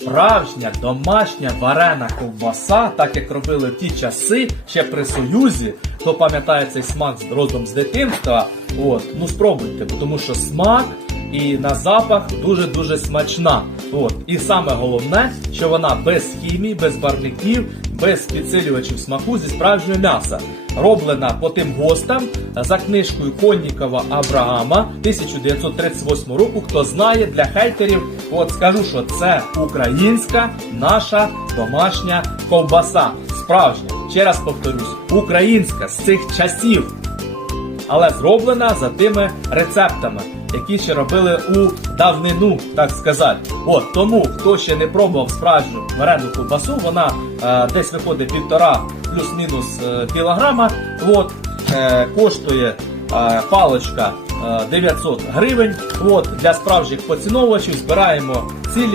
справжня домашня варена ковбаса, так як робили в ті часи, ще при Союзі, хто пам'ятає цей смак родом з дитинства. От, ну спробуйте, тому що смак і на запах дуже-дуже смачна. От. І саме головне, що вона без хімії, без барвників, без підсилювачів смаку зі справжнього м'яса. Роблена по тим гостам за книжкою Коннікова Абрагама 1938 року. Хто знає для хейтерів, от скажу, що це українська наша домашня ковбаса. Справжня, ще раз повторюсь, українська з цих часів але зроблена за тими рецептами, які ще робили у давнину, так сказати. От тому, хто ще не пробував справжню варену ковбасу, вона е, десь виходить півтора плюс-мінус е, кілограма. От е, коштує е, паличка 900 гривень. От для справжніх поціновувачів збираємо цілі.